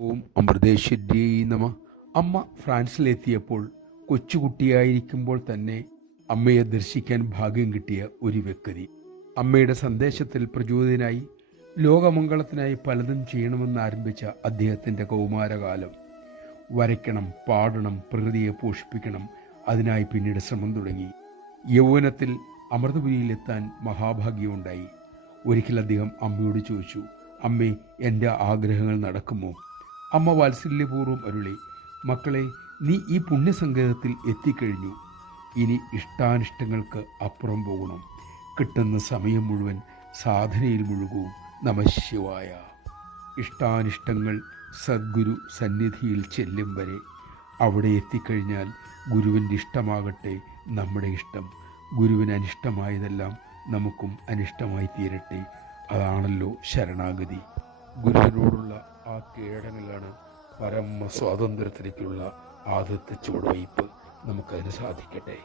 ഓം അമൃതേശ്വര്यै നമ. അമ്മ ഫ്രാൻസിലെത്തിയപ്പോൾ കൊച്ചുകുട്ടിയായിരിക്കുമ്പോൾ തന്നെ അമ്മയെ ദർശിക്കാൻ ഭാഗ്യം കിട്ടിയ ഒരു വ്യക്തി. അമ്മയുടെ സന്ദേശത്തിൽ പ്രചോദിതനായി ലോകമംഗളത്തിനായി പലതും ചെയ്യണമെന്ന് ആരംഭിച്ച അദ്ദേഹത്തിൻ്റെ കൗമാരകാലം. വരയ്ക്കണം, പാടണം, പ്രകൃതിയെ പോഷിപ്പിക്കണം, അതിനായി പിന്നീട് ശ്രമം തുടങ്ങി. യൗവനത്തിൽ അമൃതപുരിയിലെത്താൻ മഹാഭാഗ്യമുണ്ടായി. ഒരിക്കൽ അദ്ദേഹം അമ്മയോട് ചോദിച്ചു, അമ്മേ, എൻ്റെ ആഗ്രഹങ്ങൾ നടക്കുമോ? അമ്മ വാത്സല്യപൂർവ്വം അരുളി, മക്കളെ, നീ ഈ പുണ്യസങ്കേതത്തിൽ എത്തിക്കഴിഞ്ഞു. ഇനി ഇഷ്ടാനിഷ്ടങ്ങൾക്ക് അപ്പുറം പോകണം. കിട്ടുന്ന സമയം മുഴുവൻ സാധനയിൽ മുഴുകൂ. നമഃശിവായ. ഇഷ്ടാനിഷ്ടങ്ങൾ സദ്ഗുരു സന്നിധിയിൽ ചെല്ലും വരെ. അവിടെ എത്തിക്കഴിഞ്ഞാൽ ഗുരുവിൻ്റെ ഇഷ്ടമാകട്ടെ നമ്മുടെ ഇഷ്ടം. ഗുരുവിന് അനിഷ്ടമായതെല്ലാം നമുക്കും അനിഷ്ടമായി തീരട്ടെ. അതാണല്ലോ ശരണാഗതി. ഗുരുവിനോടുള്ള ആ കീഴടങ്ങലാണ് പരമ സ്വാതന്ത്ര്യത്തിലേക്കുള്ള ആദ്യത്തെ ചുവടുവയ്പ്. നമുക്കതിന് സാധിക്കട്ടെ.